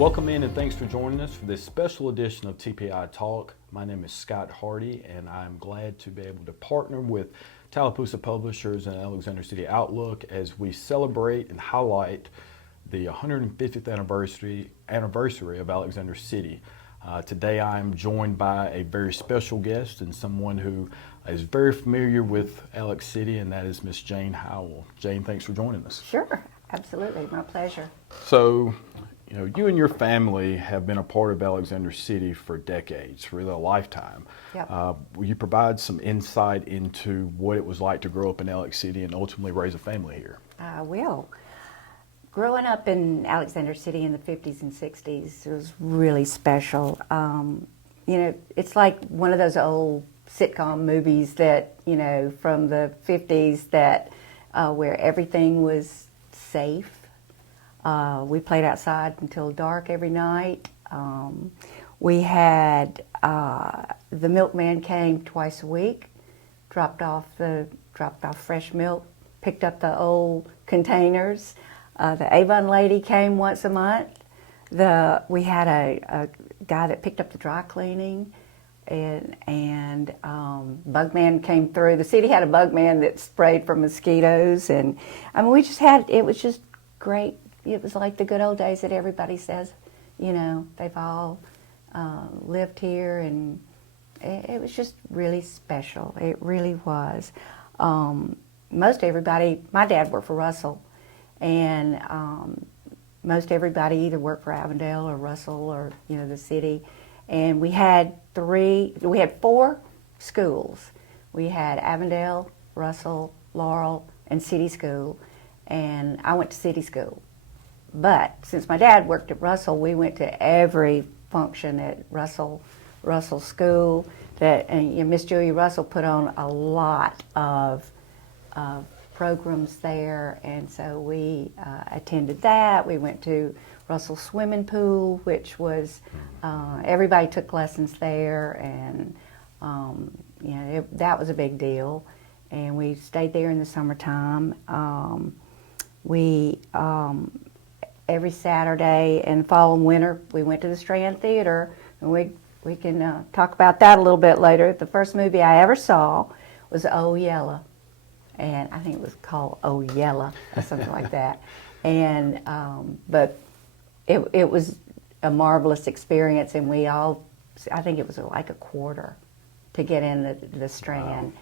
Welcome in and thanks for joining us for this special edition of TPI Talk. My name is Scott Hardy and I'm glad to be able to partner with Tallapoosa Publishers and Alexander City Outlook as we celebrate and highlight the 150th anniversary of Alexander City. Today I'm joined by a very special guest and someone who is very familiar with Alex City, and that is Miss Jane Howell. Jane, thanks for joining us. Sure, absolutely, my pleasure. So, you and your family have been a part of Alexander City for decades, really a lifetime. Yep. Will you provide some insight into what it was like to grow up in Alex City and ultimately raise a family here? I will. Growing up in Alexander City in the 50s and 60s was really special. It's like one of those old sitcom movies that, from the 50s that where everything was safe. We played outside until dark every night. We had the milkman came twice a week, dropped off fresh milk, picked up the old containers. The Avon lady came once a month. We had a guy that picked up the dry cleaning, and Bugman came through. The city had a Bugman that sprayed for mosquitoes, and it was just great. It was like the good old days that everybody says, they've all lived here, and it was just really special. It really was. Most everybody, my dad worked for Russell, and most everybody either worked for Avondale or Russell or, the city. And we had four schools. We had Avondale, Russell, Laurel, and City School, and I went to City School. But since my dad worked at Russell, we went to every function at Russell School. Miss Julia Russell put on a lot of programs there, and so we attended that. We went to Russell Swimming Pool, which was everybody took lessons there, and that was a big deal. And we stayed there in the summertime. Every Saturday and fall and winter, we went to the Strand Theater, and we can talk about that a little bit later. The first movie I ever saw was Oh Yella, and I think it was called Oh Yella or something like that. And but it was a marvelous experience, and I think it was like a quarter to get in the Strand.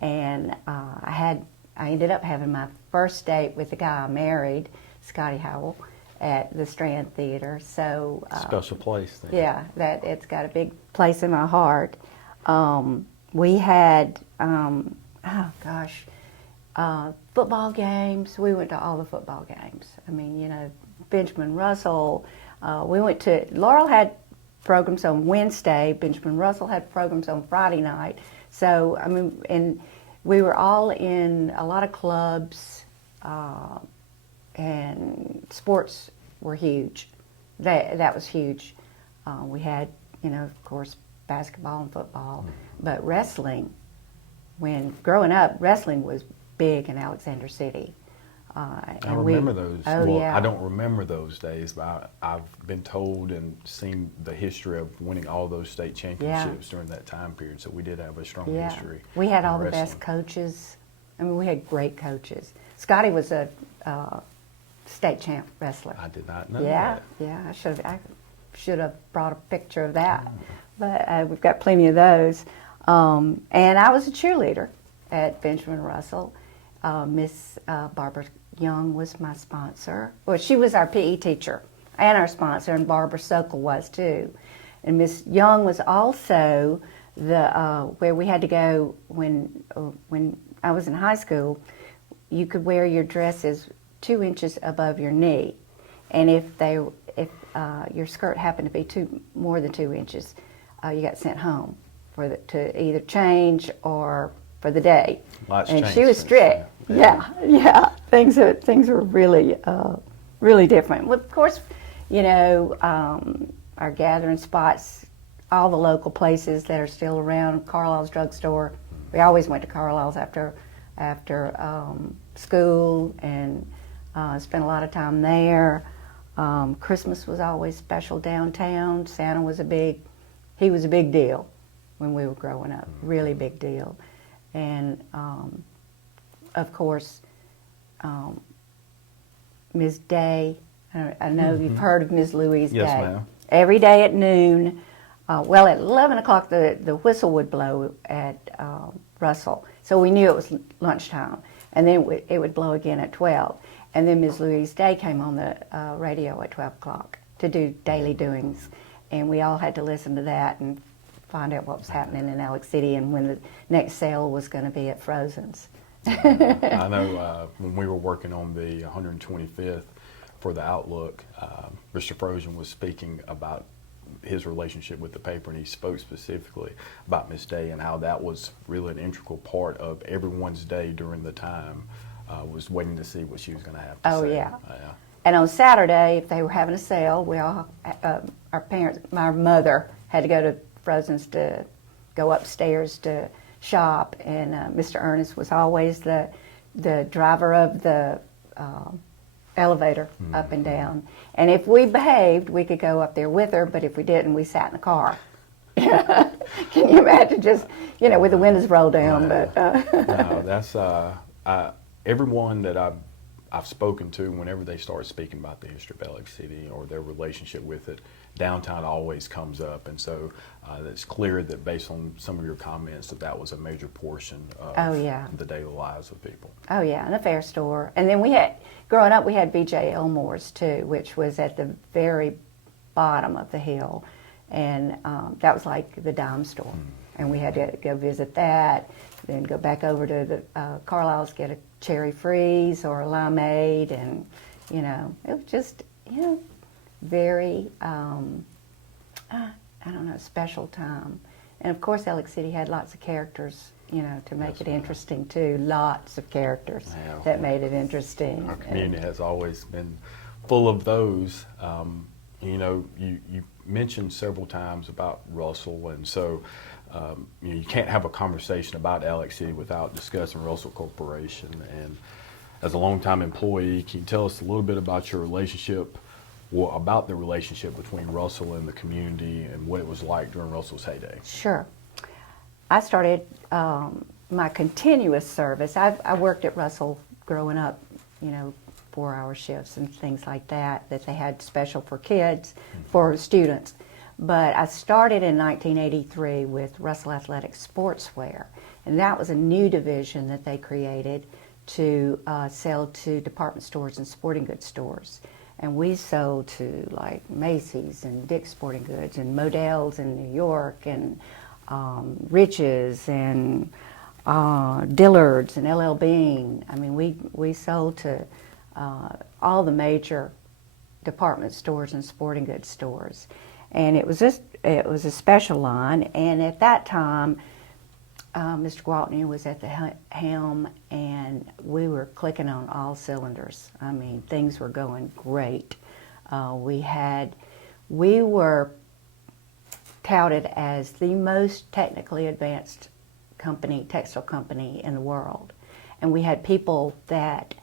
Wow. And I ended up having my first date with the guy I married, Scotty Howell, at the Strand Theater. So special place there. Yeah, that it's got a big place in my heart. We had football games. We went to all the football games. I mean, Benjamin Russell. Laurel had programs on Wednesday. Benjamin Russell had programs on Friday night. So and we were all in a lot of clubs. And sports were huge. That was huge. We had, of course, basketball and football, but wrestling. When growing up, wrestling was big in Alexander City. I remember those. Oh, well, yeah. I don't remember those days, but I've been told and seen the history of winning all those state championships during that time period. So we did have a strong history. We had all the wrestling. best coaches. We had great coaches. Scotty was a state champ wrestler. I did not know that. Yeah, I should have brought a picture of that, but we've got plenty of those. And I was a cheerleader at Benjamin Russell. Miss Barbara Young was my sponsor. Well, she was our PE teacher and our sponsor, and Barbara Sokol was too. And Miss Young was also where we had to go when I was in high school. You could wear your dresses 2 inches above your knee, and if your skirt happened to be more than 2 inches, you got sent home to either change or for the day. Lots and changed she was strict. Yeah. Things were really really different. Well, of course, our gathering spots, all the local places that are still around. Carlisle's drugstore. We always went to Carlisle's after school and spent a lot of time there. Christmas was always special downtown. Santa was he was a big deal when we were growing up, really big deal. And of course, Ms. Day, I know you've heard of Ms. Louise Yes, Day. ma'am. Every day at noon, well, at 11 o'clock the whistle would blow at Russell, so we knew it was lunchtime. And then it would blow again at 12. And then Ms. Louise Day came on the radio at 12 o'clock to do daily doings. And we all had to listen to that and find out what was happening in Alex City and when the next sale was going to be at Frozen's. I know when we were working on the 125th for the Outlook, Mr. Frozen was speaking about his relationship with the paper, and he spoke specifically about Miss Day and how that was really an integral part of everyone's day during the time, was waiting to see what she was going to have to say. Oh, yeah. And on Saturday, if they were having a sale, we all, our parents, my mother had to go to Frozen's to go upstairs to shop, and Mr. Ernest was always the driver of the elevator up and down. And if we behaved, we could go up there with her, but if we didn't, we sat in the car. Can you imagine just, with the windows rolled down? But no, that's everyone that I've spoken to, whenever they start speaking about the history of Alex City or their relationship with it, downtown always comes up. And so it's clear that based on some of your comments that was a major portion of the daily lives of people. Oh, yeah, and the fair store. And then growing up, we had B.J. Elmore's too, which was at the very bottom of the hill. And that was like the dime store. And we had to go visit that, then go back over to the Carlisle's, get a cherry freeze or a limeade. And, it was just, very, special time. And of course, Alex City had lots of characters, to make it interesting too. Lots of characters that made it interesting. Our community has always been full of those. You mentioned several times about Russell, and so you can't have a conversation about Alex City without discussing Russell Corporation. And as a longtime employee, can you tell us a little bit about your relationship, about the relationship between Russell and the community and what it was like during Russell's heyday? Sure. I started my continuous service. I worked at Russell growing up, 4-hour shifts and things like that they had special for kids, for students. But I started in 1983 with Russell Athletic Sportswear, and that was a new division that they created to sell to department stores and sporting goods stores. And we sold to like Macy's and Dick's Sporting Goods and Modell's in New York and Rich's and Dillard's and LL Bean. I mean, we sold to all the major department stores and sporting goods stores. And it was a special line. And at that time, Mr. Gwaltney was at the helm, and we were clicking on all cylinders. I mean, things were going great. We were touted as the most technically advanced textile company in the world. And we had people that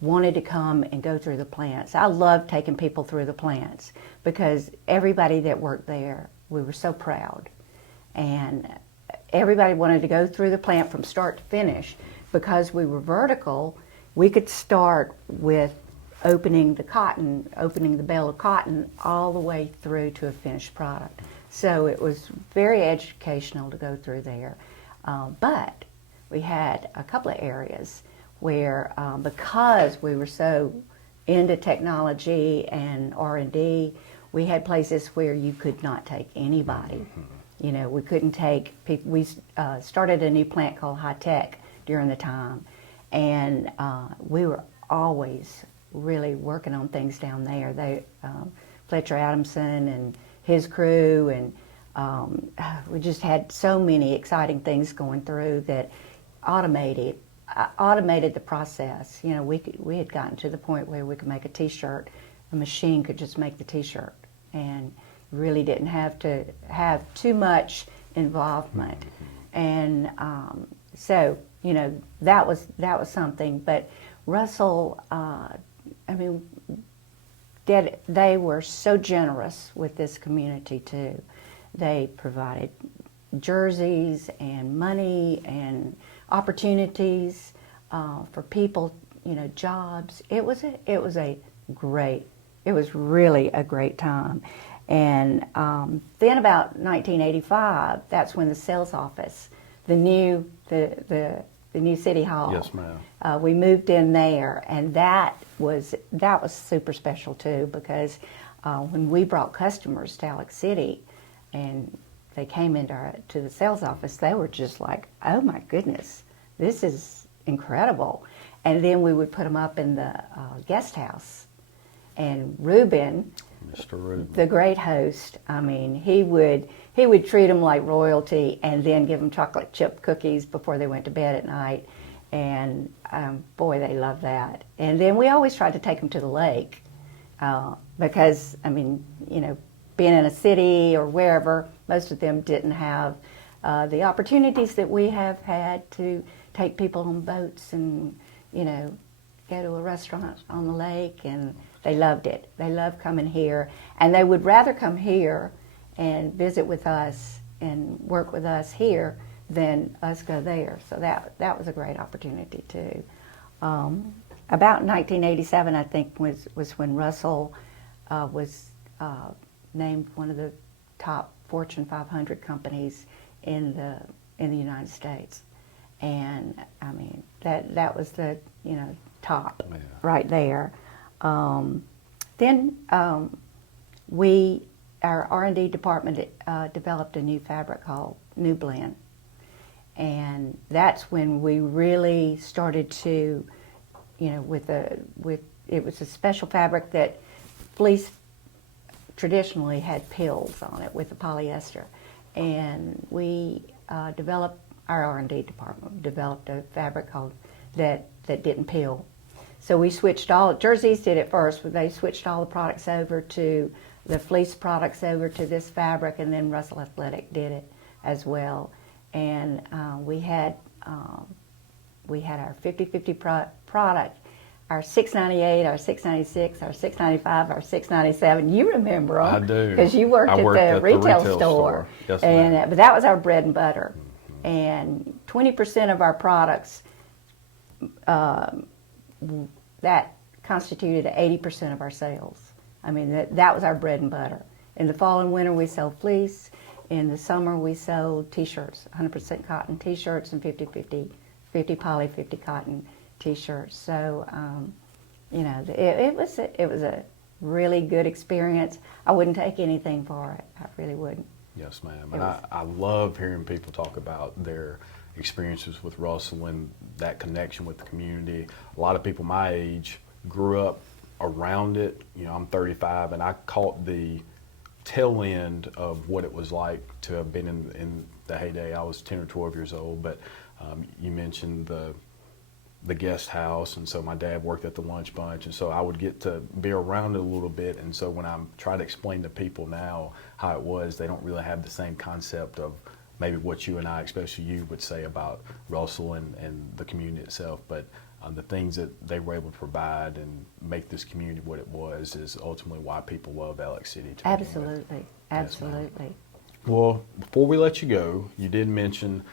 wanted to come and go through the plants. I loved taking people through the plants because everybody that worked there, we were so proud. And everybody wanted to go through the plant from start to finish. Because we were vertical, we could start with opening the bale of cotton all the way through to a finished product. So it was very educational to go through there. But we had a couple of areas where, because we were so into technology and R&D, we had places where you could not take anybody. We couldn't take people. We started a new plant called High Tech during the time, and we were always really working on things down there. Fletcher Adamson and his crew, and we just had so many exciting things going through that automated the process. We had gotten to the point where we could make a T-shirt. A machine could just make the T-shirt, and really didn't have to have too much involvement. And so that was something. But Russell, they were so generous with this community too. They provided jerseys and money and opportunities for people, jobs. It was really a great time. And then about 1985, that's when the sales office, the new city hall. Yes, ma'am. We moved in there, and that was super special too, because when we brought customers to Alex City, and they came to the sales office, they were just like, "Oh my goodness, this is incredible!" And then we would put them up in the guest house, and Reuben, Mr. Reuben, the great host, I mean, he would treat them like royalty, and then give them chocolate chip cookies before they went to bed at night. And boy, they loved that. And then we always tried to take them to the lake because, I mean, being in a city or wherever, most of them didn't have the opportunities that we have had to take people on boats and, go to a restaurant on the lake. And they loved it. They loved coming here. And they would rather come here and visit with us and work with us here than us go there. So that was a great opportunity too. About 1987, I think, was when Russell was named one of the top Fortune 500 companies in the United States. And I mean, that was the top right there. Then our R&D department developed a new fabric called New Blend. And that's when we really started to, it was a special fabric that fleece traditionally had pills on it with the polyester. And we our R&D department developed a fabric that didn't peel. So we switched Jerseys did it first, but they switched all the products over to the fleece products over to this fabric, and then Russell Athletic did it as well. And we had our 50/50 product, our 698, our 696, our 695, our 697. You remember them? I do. Because you worked at the retail store. Yes, and ma'am. but that was our bread and butter. And 20% of our products, that constituted 80% of our sales. I mean, that was our bread and butter. In the fall and winter, we sold fleece. In the summer, we sold T-shirts, 100% cotton T-shirts and 50/50, 50 poly, 50 cotton T-shirts. So, it was a really good experience. I wouldn't take anything for it. I really wouldn't. Yes, ma'am. And I love hearing people talk about their experiences with Russell and that connection with the community. A lot of people my age grew up around it. I'm 35, and I caught the tail end of what it was like to have been in the heyday. I was 10 or 12 years old, but you mentioned the guest house, and so my dad worked at the lunch bunch, and so I would get to be around it a little bit. And so when I'm trying to explain to people now how it was, they don't really have the same concept of maybe what you and I, especially you, would say about Russell and the community itself. But the things that they were able to provide and make this community what it was is ultimately why people love Alex City. Absolutely, absolutely. Yes, well, before we let you go, you did mention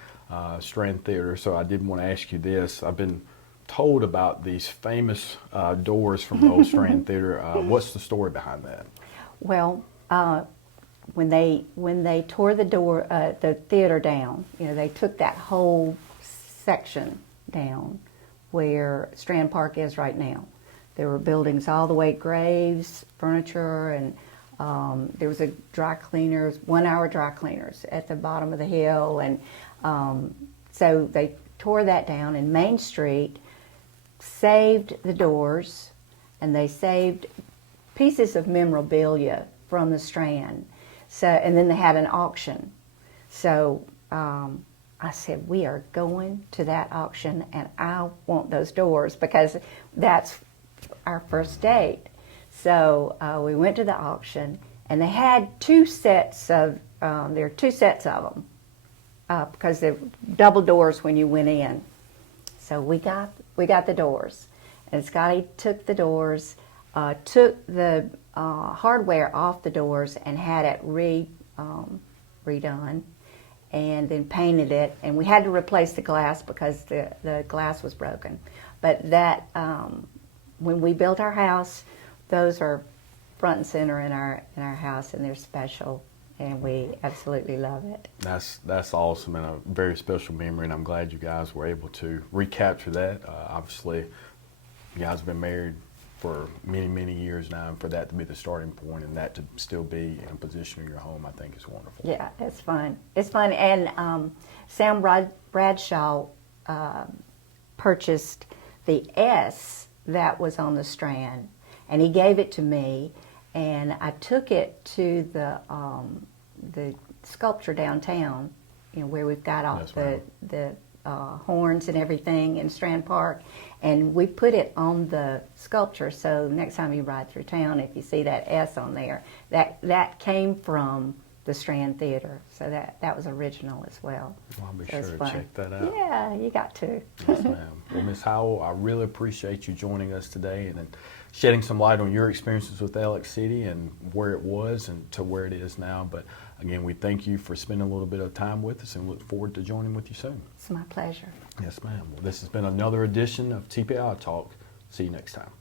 Strand Theater, so I did want to ask you this. I've been told about these famous doors from the old Strand Theater. What's the story behind that? Well, when they tore the theater down, they took that whole section down where Strand Park is right now. There were buildings all the way, graves, furniture, and there was a dry cleaners, 1 hour dry cleaners at the bottom of the hill. And so they tore that down, and Main Street saved the doors, and they saved pieces of memorabilia from the Strand. So, and then they had an auction. So I said, we are going to that auction, and I want those doors because that's our first date. So we went to the auction, and they had there are two sets of them because they're double doors when you went in. So we got the doors, and Scotty took the doors. took the hardware off the doors and had it redone, and then painted it. And we had to replace the glass because the glass was broken. But that when we built our house, those are front and center in our house, and they're special, and we absolutely love it. That's awesome and a very special memory, and I'm glad you guys were able to recapture that. Obviously, you guys have been married for many, many years now, and for that to be the starting point and that to still be in a position in your home, I think is wonderful. Yeah, it's fun. It's fun, and Sam Bradshaw purchased the S that was on the Strand, and he gave it to me, and I took it to the sculpture downtown, where we've got all the horns and everything in Strand Park, and we put it on the sculpture. So next time you ride through town, if you see that S on there, that came from the Strand Theater. So that was original as well. Well, I'll be So sure to fun. check that out. Yeah, you got to. Yes, ma'am. Well, Ms. Howell, I really appreciate you joining us today and shedding some light on your experiences with Alex City and where it was and to where it is now. But again, we thank you for spending a little bit of time with us and look forward to joining with you soon. It's my pleasure. Yes, ma'am. Well, this has been another edition of TPI Talk. See you next time.